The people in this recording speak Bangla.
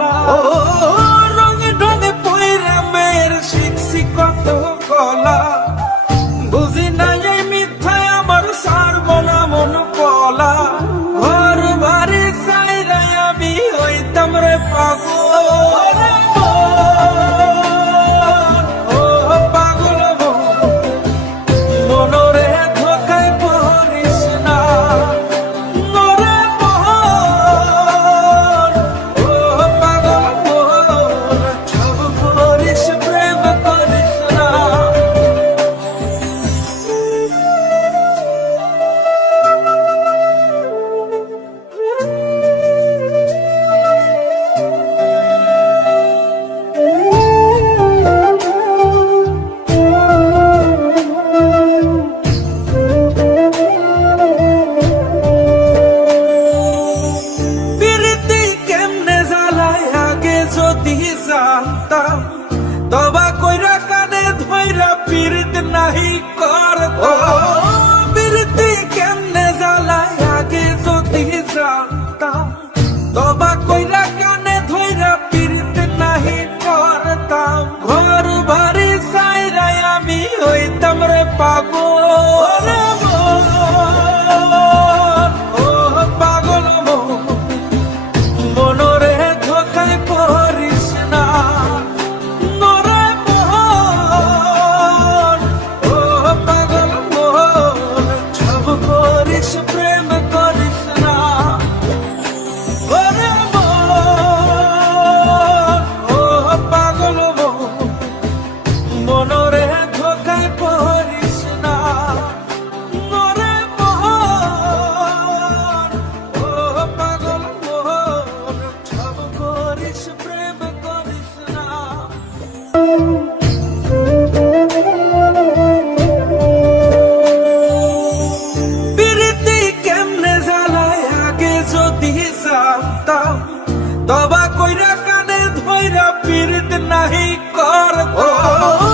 Oh. পীর পীর নাহি করতো